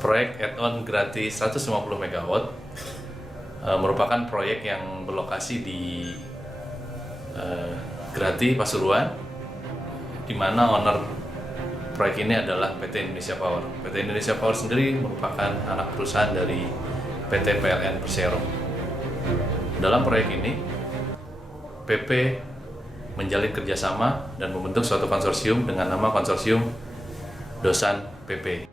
proyek add-on gratis 150 MW merupakan proyek yang berlokasi di Grati, Pasuruan, di mana owner proyek ini adalah PT Indonesia Power. PT Indonesia Power sendiri merupakan anak perusahaan dari PT PLN Persero. Dalam proyek ini, PP menjalin kerjasama dan membentuk suatu konsorsium dengan nama Konsorsium Dosan PP.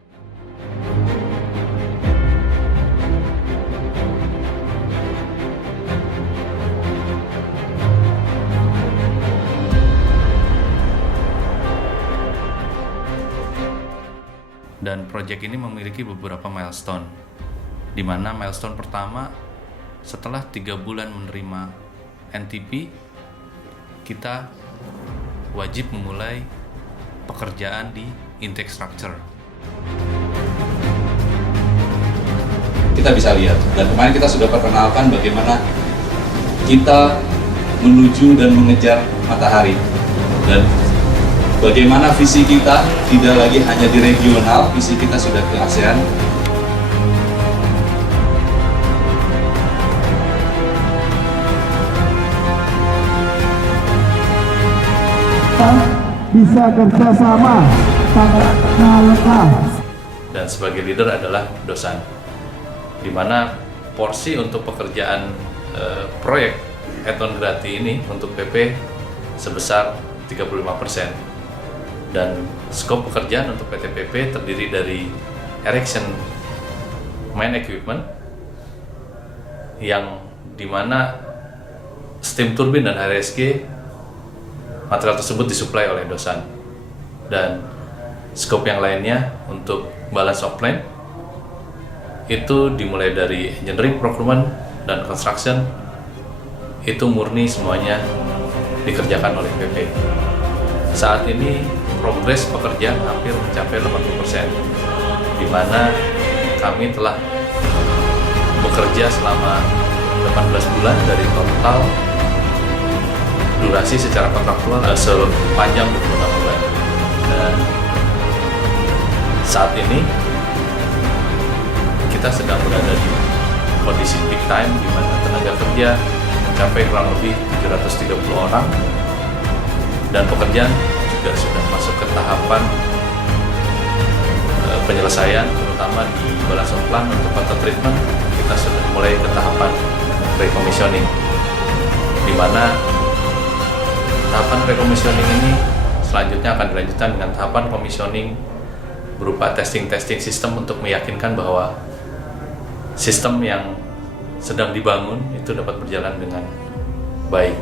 Dan proyek ini memiliki beberapa milestone, di mana milestone pertama, setelah 3 bulan menerima NTP, kita wajib memulai pekerjaan di intake structure. Kita bisa lihat, dan kemarin kita sudah perkenalkan bagaimana kita menuju dan mengejar matahari, dan bagaimana visi kita tidak lagi hanya di regional, visi kita sudah ke ASEAN. Bisa kerjasama tanpa lelah. Dan sebagai leader adalah Dosan, di mana porsi untuk pekerjaan proyek add-on Grati ini untuk PP sebesar 35%. Dan skop pekerjaan untuk PT PP terdiri dari erection main equipment, yang dimana steam turbine dan HRSG material tersebut disuplai oleh Dosan, dan skop yang lainnya untuk balance of plant itu dimulai dari engineering, procurement, dan construction, itu murni semuanya dikerjakan oleh PP. Saat ini progres pekerjaan hampir mencapai 80%, di mana kami telah bekerja selama 18 bulan dari total durasi secara kontraktual sepanjang 26 bulan. Dan saat ini kita sedang berada di kondisi peak time, di mana tenaga kerja mencapai kurang lebih 730 orang, dan pekerjaan juga sudah masuk ke tahapan penyelesaian, terutama di balance of plant untuk water treatment. Kita sudah mulai ke tahapan recommissioning, di mana tahapan recommissioning ini selanjutnya akan dilanjutkan dengan tahapan commissioning berupa testing sistem untuk meyakinkan bahwa sistem yang sedang dibangun itu dapat berjalan dengan baik.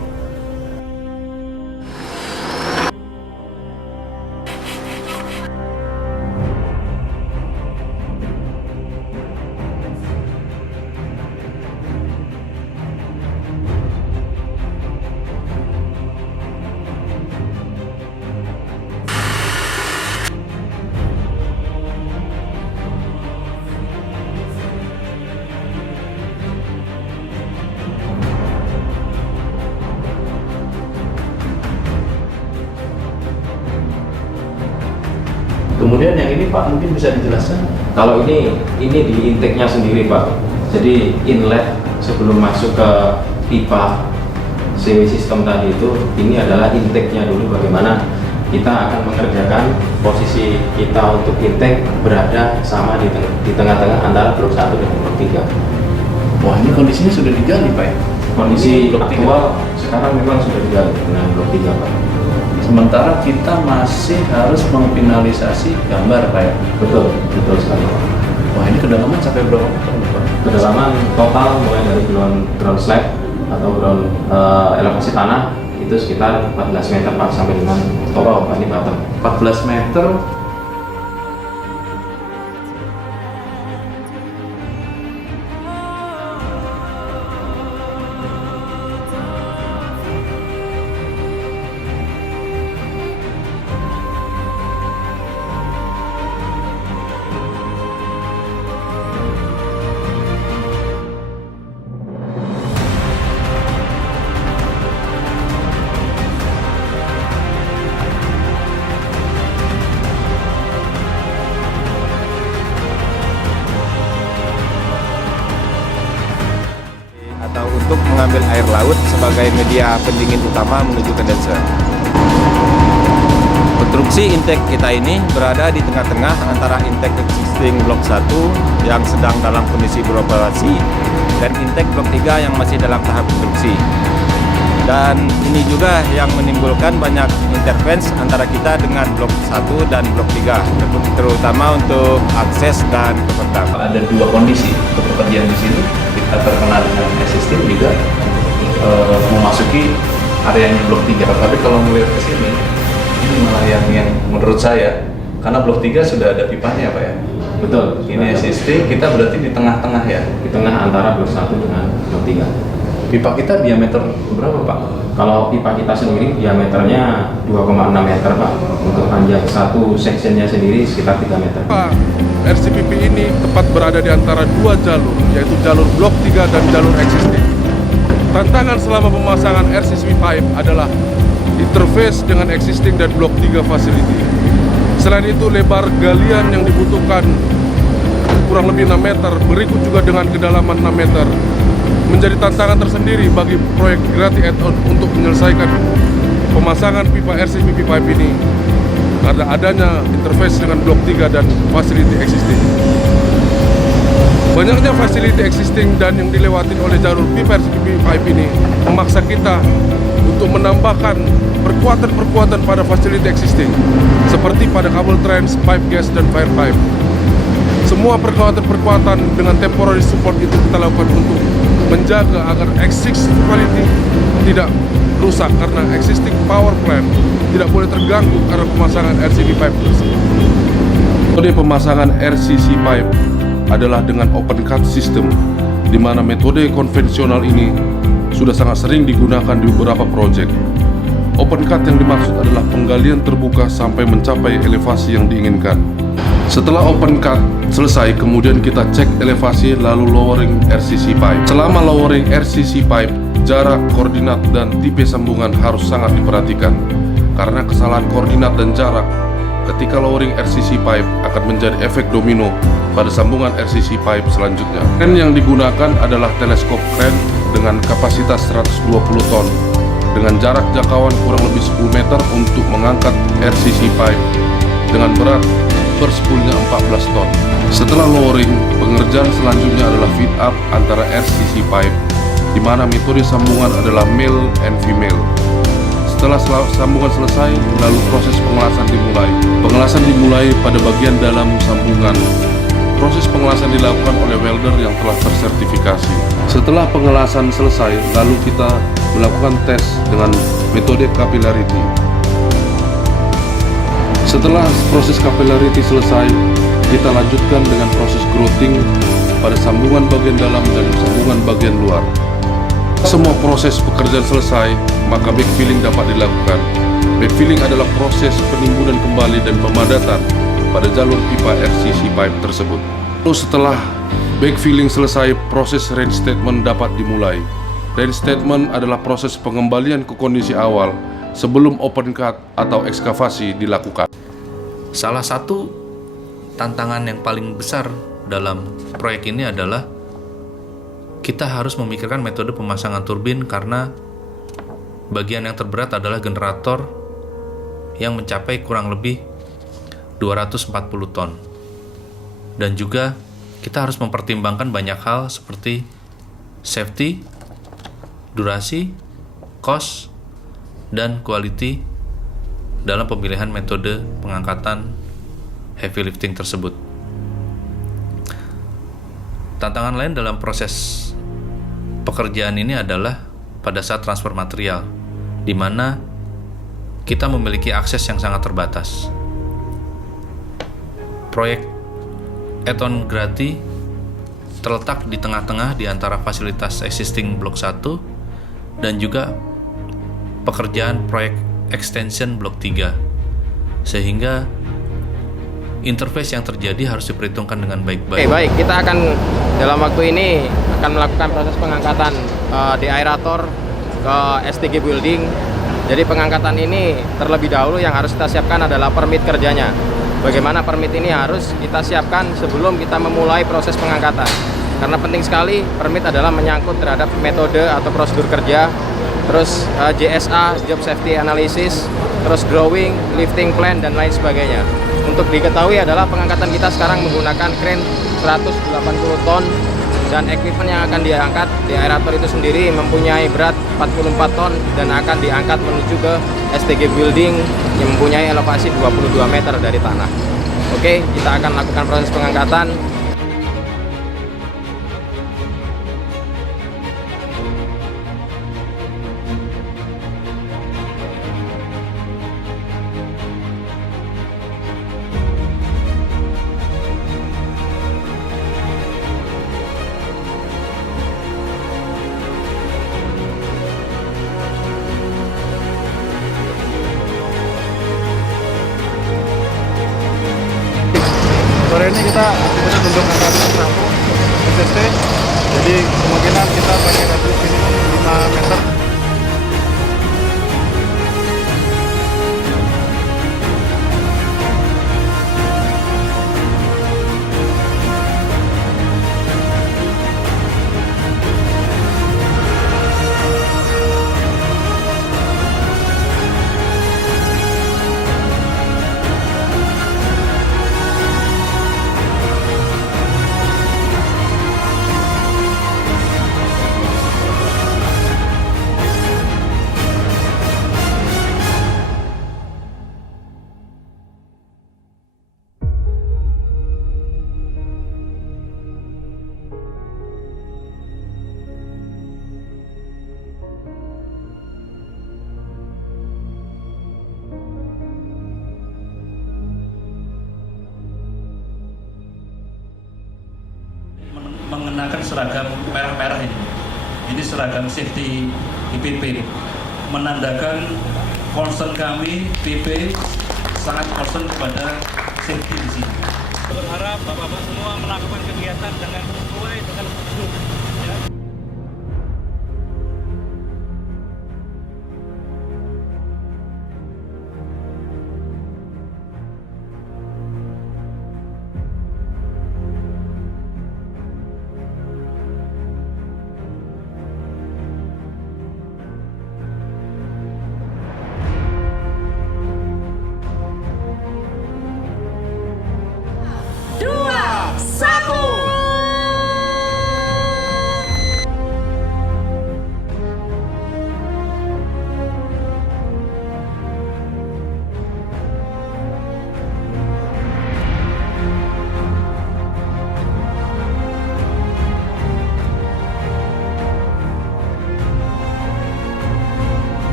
Kemudian yang ini Pak mungkin bisa dijelaskan? Kalau ini di intake-nya sendiri Pak. Jadi inlet sebelum masuk ke pipa CW system tadi itu, ini adalah intake-nya dulu, bagaimana kita akan mengerjakan posisi kita untuk intake berada sama di tengah-tengah antara blok 1 dan blok 3. Wah, ini kondisinya sudah digali Pak ya? Kondisi aktual sekarang memang sudah digali dengan blok 3 Pak. Sementara kita masih harus mengfinalisasi gambar Pak ya? Betul sekali Pak. Wah, ini kedalaman sampai berapa meter Pak? Kedalaman total mulai dari ground slab atau ground elevasi tanah itu sekitar 14 meter Pak, sampai dengan top ini bottom. 14 meter. mengambil air laut sebagai media pendingin utama menuju kondenser. Konstruksi intake kita ini berada di tengah-tengah antara intake existing blok 1 yang sedang dalam kondisi beroperasi dan intake blok 3 yang masih dalam tahap konstruksi. Dan ini juga yang menimbulkan banyak interference antara kita dengan blok 1 dan blok 3, terutama untuk akses dan keperdakan. Ada dua kondisi untuk pekerjaan di sini. Kita terkena dengan existing juga memasuki areanya blok 3. Tapi kalau melihat ke sini, ini malah yang menurut saya, karena blok 3 sudah ada pipanya Pak ya? Betul. Ini existing, kita berarti di tengah-tengah ya? Di tengah antara blok 1 dengan blok 3. Pipa kita diameter berapa Pak? Kalau pipa kita sendiri diameternya 2,6 meter Pak. Untuk panjang satu sectionnya sendiri sekitar 3 meter. RCPP ini tepat berada di antara dua jalur, yaitu jalur blok 3 dan jalur existing. Tantangan selama pemasangan RCCP pipe adalah interface dengan existing dan blok 3 facility. Selain itu, lebar galian yang dibutuhkan kurang lebih 6 meter, berikut juga dengan kedalaman 6 meter, menjadi tantangan tersendiri bagi proyek Grati add-on untuk menyelesaikan pemasangan pipa RCPP pipe ini karena adanya interface dengan blok 3 dan facility existing. Banyaknya facility existing dan yang dilewatin oleh jalur pipa RCPP pipe ini memaksa kita untuk menambahkan perkuatan-perkuatan pada facility existing seperti pada kabel trans, pipe gas, dan fire pipe. Semua perkuatan-perkuatan dengan temporary support itu kita lakukan untuk menjaga agar existing quality tidak rusak karena existing power plant tidak boleh terganggu karena pemasangan RCC pipe tersebut. Metode pemasangan RCC pipe adalah dengan open cut system, di mana metode konvensional ini sudah sangat sering digunakan di beberapa proyek. Open cut yang dimaksud adalah penggalian terbuka sampai mencapai elevasi yang diinginkan. Setelah open cut selesai, kemudian kita cek elevasi lalu lowering RCC pipe. Selama lowering RCC pipe, jarak, koordinat, dan tipe sambungan harus sangat diperhatikan. Karena kesalahan koordinat dan jarak ketika lowering RCC pipe akan menjadi efek domino pada sambungan RCC pipe selanjutnya. Kren yang digunakan adalah teleskop kren dengan kapasitas 120 ton dengan jarak jangkauan kurang lebih 10 meter untuk mengangkat RCC pipe dengan berat per spoolnya 14 ton. Setelah lowering, pengerjaan selanjutnya adalah fit up antara RCC pipe, di mana metode sambungan adalah male and female. Setelah sambungan selesai, lalu proses pengelasan dimulai. Pengelasan dimulai pada bagian dalam sambungan. Proses pengelasan dilakukan oleh welder yang telah tersertifikasi. Setelah pengelasan selesai, lalu kita melakukan tes dengan metode capillarity. Setelah proses capillarity selesai, kita lanjutkan dengan proses growthing pada sambungan bagian dalam dan sambungan bagian luar. Semua proses pekerjaan selesai, maka backfilling dapat dilakukan. Backfilling adalah proses penimbunan kembali dan pemadatan pada jalur pipa RCC pipe tersebut. Lalu setelah backfilling selesai, proses reinstatement dapat dimulai. Reinstatement adalah proses pengembalian ke kondisi awal sebelum open cut atau ekskavasi dilakukan. Salah satu tantangan yang paling besar dalam proyek ini adalah kita harus memikirkan metode pemasangan turbin karena bagian yang terberat adalah generator yang mencapai kurang lebih 240 ton. Dan juga kita harus mempertimbangkan banyak hal seperti safety, durasi, cost, dan quality dalam pemilihan metode pengangkatan heavy lifting tersebut. Tantangan lain dalam proses pekerjaan ini adalah pada saat transfer material, di mana kita memiliki akses yang sangat terbatas. Proyek add-on Grati terletak di tengah-tengah di antara fasilitas existing blok 1 dan juga pekerjaan proyek extension blok 3, sehingga interface yang terjadi harus diperhitungkan dengan baik-baik. Baik, kita akan dalam waktu ini akan melakukan proses pengangkatan di aerator ke STG building. Jadi pengangkatan ini terlebih dahulu yang harus kita siapkan adalah permit kerjanya. Bagaimana permit ini harus kita siapkan sebelum kita memulai proses pengangkatan. karena penting sekali. Permit adalah menyangkut terhadap metode atau prosedur kerja, terus JSA, Job Safety Analysis, terus drawing, lifting plan, dan lain sebagainya. Untuk diketahui adalah pengangkatan kita sekarang menggunakan crane 180 ton, dan equipment yang akan diangkat di aerator itu sendiri mempunyai berat 44 ton dan akan diangkat menuju ke STG Building yang mempunyai elevasi 22 meter dari tanah. Oke, kita akan lakukan proses pengangkatan. Sore ini kita aktivitas untuk angkatan perahu SST, jadi kemungkinan kita pakai radius minimum 5 meter. Mengenakan seragam merah-merah ini seragam safety IPP, menandakan concern kami PP sangat concern kepada safety di sini. Berharap Bapak-Bapak semua melakukan kegiatan dengan sesuai dengan prosedur.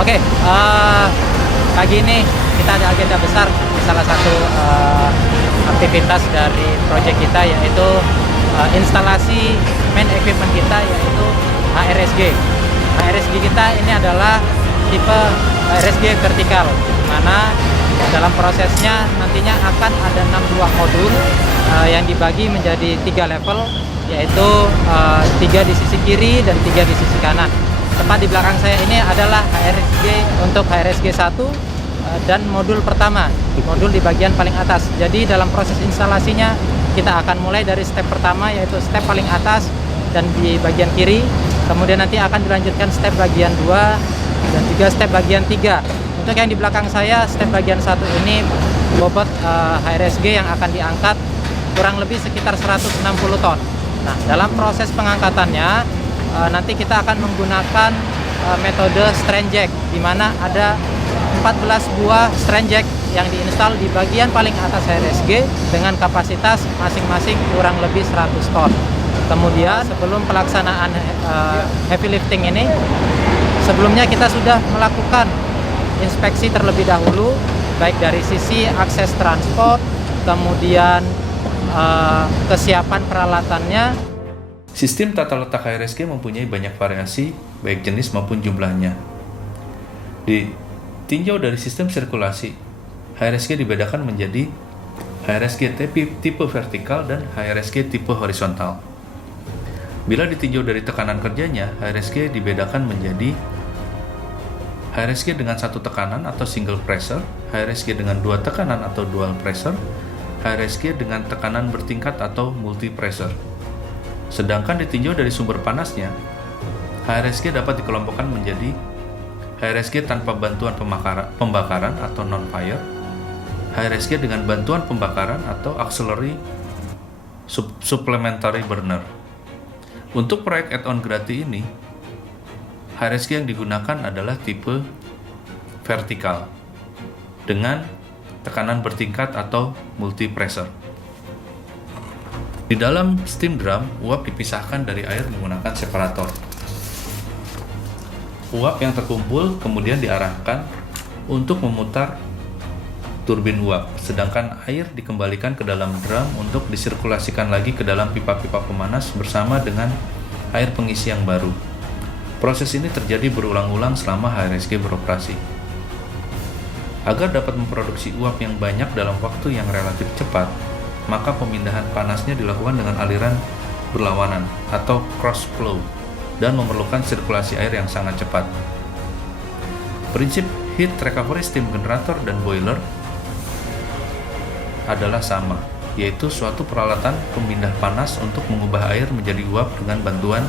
Oke, pagi ini kita ada agenda besar di salah satu aktivitas dari proyek kita, yaitu instalasi main equipment kita, yaitu HRSG. HRSG kita ini adalah tipe HRSG vertikal, di mana dalam prosesnya nantinya akan ada 6 buah modul yang dibagi menjadi 3 level, yaitu 3 di sisi kiri dan 3 di sisi kanan. Tepat di belakang saya ini adalah HRSG untuk HRSG 1 dan modul pertama, modul di bagian paling atas. Jadi dalam proses instalasinya kita akan mulai dari step pertama, yaitu step paling atas dan di bagian kiri, kemudian nanti akan dilanjutkan step bagian 2 dan juga step bagian 3. Untuk yang di belakang saya, step bagian 1 ini bobot HRSG yang akan diangkat kurang lebih sekitar 160 ton. Nah, dalam proses pengangkatannya nanti kita akan menggunakan metode strand jack, di mana ada 14 buah strand jack yang diinstal di bagian paling atas HRSG dengan kapasitas masing-masing kurang lebih 100 ton. Kemudian sebelum pelaksanaan heavy lifting ini, sebelumnya kita sudah melakukan inspeksi terlebih dahulu, baik dari sisi akses transport, kemudian kesiapan peralatannya. Sistem tata letak HRSG mempunyai banyak variasi, baik jenis maupun jumlahnya. Ditinjau dari sistem sirkulasi, HRSG dibedakan menjadi HRSG tipe vertikal dan HRSG tipe horizontal. Bila ditinjau dari tekanan kerjanya, HRSG dibedakan menjadi HRSG dengan 1 tekanan atau single pressure, HRSG dengan 2 tekanan atau dual pressure, HRSG dengan tekanan bertingkat atau multi pressure. Sedangkan ditinjau dari sumber panasnya, HRSG dapat dikelompokkan menjadi HRSG tanpa bantuan pembakaran atau non-fire, HRSG dengan bantuan pembakaran atau auxiliary supplementary burner. Untuk proyek add-on Grati ini, HRSG yang digunakan adalah tipe vertikal dengan tekanan bertingkat atau multi pressure. Di dalam steam drum, uap dipisahkan dari air menggunakan separator. Uap yang terkumpul kemudian diarahkan untuk memutar turbin uap, sedangkan air dikembalikan ke dalam drum untuk disirkulasikan lagi ke dalam pipa-pipa pemanas bersama dengan air pengisi yang baru. Proses ini terjadi berulang-ulang selama HRSG beroperasi. Agar dapat memproduksi uap yang banyak dalam waktu yang relatif cepat, maka pemindahan panasnya dilakukan dengan aliran berlawanan atau cross flow dan memerlukan sirkulasi air yang sangat cepat. Prinsip heat recovery steam generator dan boiler adalah sama, yaitu suatu peralatan pemindah panas untuk mengubah air menjadi uap dengan bantuan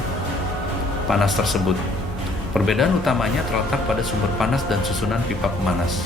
panas tersebut. Perbedaan utamanya terletak pada sumber panas dan susunan pipa pemanas.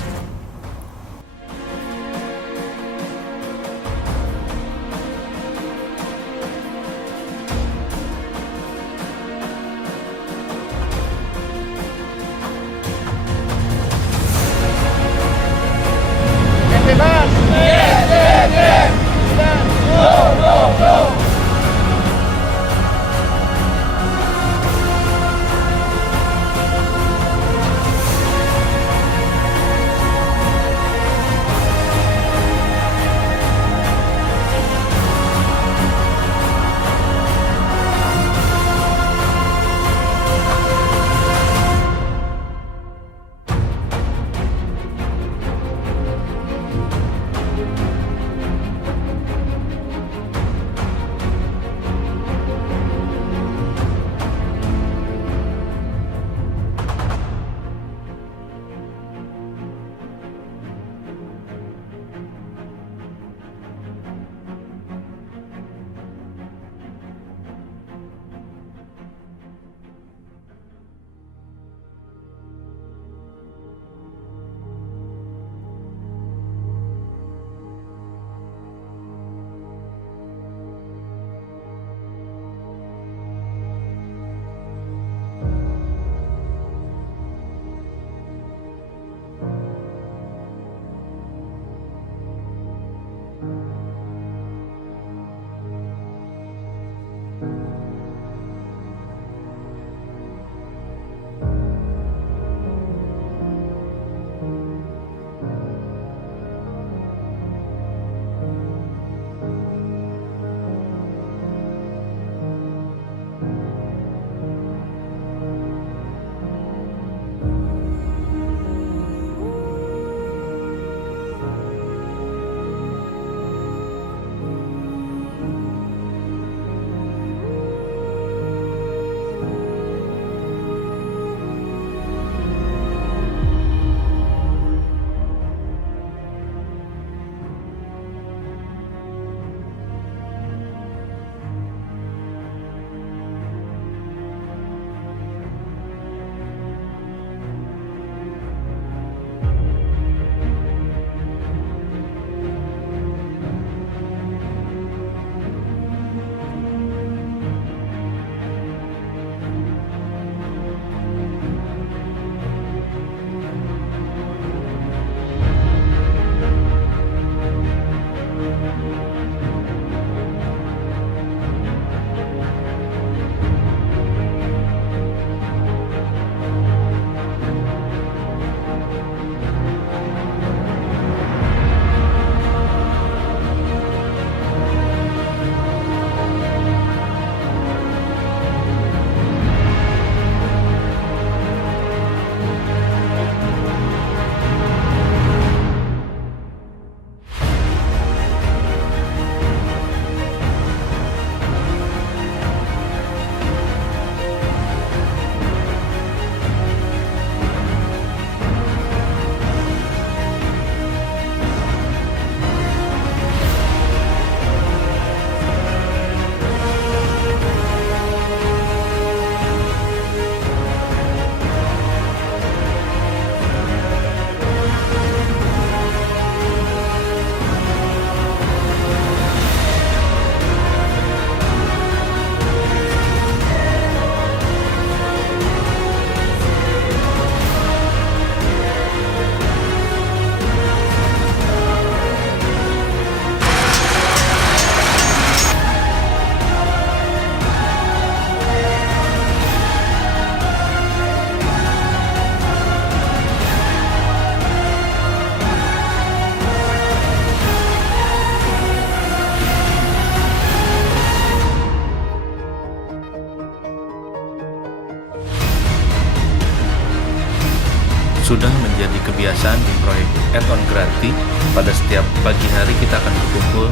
Sudah menjadi kebiasaan di proyek Add-on Grati, pada setiap pagi hari kita akan berkumpul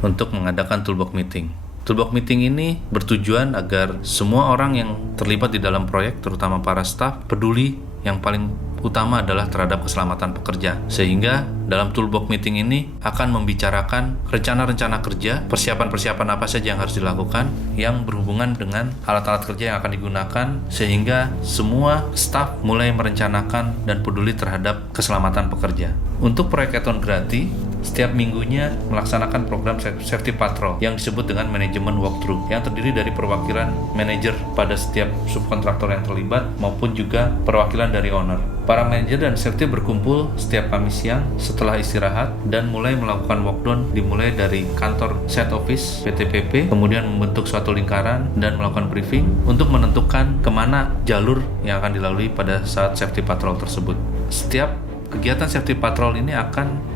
untuk mengadakan toolbox meeting. Toolbox meeting ini bertujuan agar semua orang yang terlibat di dalam proyek, terutama para staf, peduli yang paling utama adalah terhadap keselamatan pekerja. Sehingga dalam toolbox meeting ini akan membicarakan rencana-rencana kerja, persiapan-persiapan apa saja yang harus dilakukan yang berhubungan dengan alat-alat kerja yang akan digunakan, sehingga semua staf mulai merencanakan dan peduli terhadap keselamatan pekerja. Untuk proyek Add-on Grati, setiap minggunya melaksanakan program safety patrol yang disebut dengan manajemen walkthrough, yang terdiri dari perwakilan manajer pada setiap subkontraktor yang terlibat maupun juga perwakilan dari owner. Para manajer dan safety berkumpul setiap Kamis siang setelah istirahat dan mulai melakukan walkdown, dimulai dari kantor set office PTPP, kemudian membentuk suatu lingkaran dan melakukan briefing untuk menentukan kemana jalur yang akan dilalui pada saat safety patrol tersebut. Setiap kegiatan safety patrol ini akan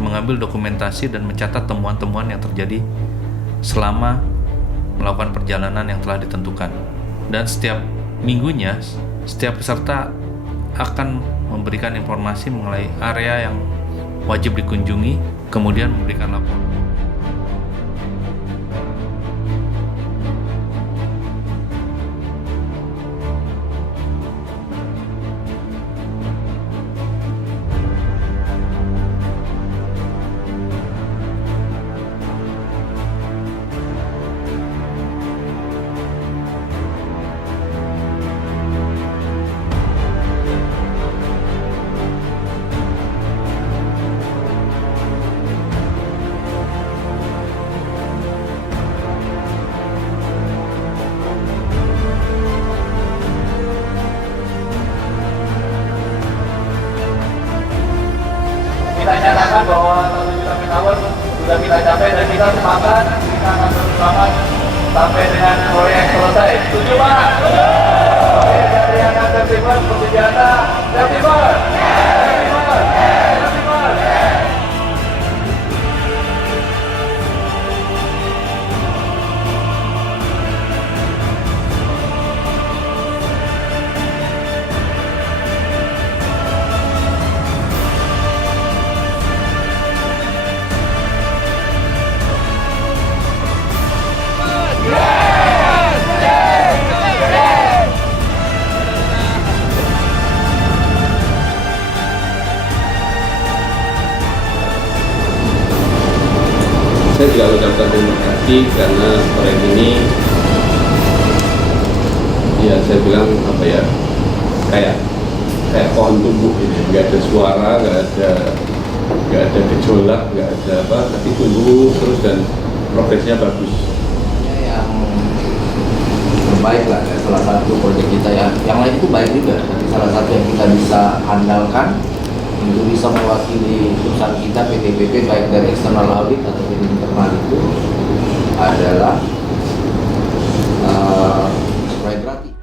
mengambil dokumentasi dan mencatat temuan-temuan yang terjadi selama melakukan perjalanan yang telah ditentukan. Dan setiap minggunya, setiap peserta akan memberikan informasi mengenai area yang wajib dikunjungi, kemudian memberikan laporan. Kita nyatakan bahwa 1 juta megawatt sudah kita capai dan kita sepakat kita akan bersama sampai dengan proyek selesai. Setuju Pak? Oke, dari anak terlibat bersenjata, terlibat. Saya juga ucapkan terima kasih karena proyek ini, ya saya bilang apa ya, kayak pohon tumbuh ini, nggak ada suara, nggak ada gejolak, nggak ada apa, tapi tumbuh terus dan progresnya bagus. Yang terbaik lah, ya, salah satu proyek kita yang lain itu baik juga, tapi salah satu yang kita bisa andalkan untuk bisa mewakili perusahaan kita PTPP baik dari eksternal audit atau dari internal itu adalah proyek Grati.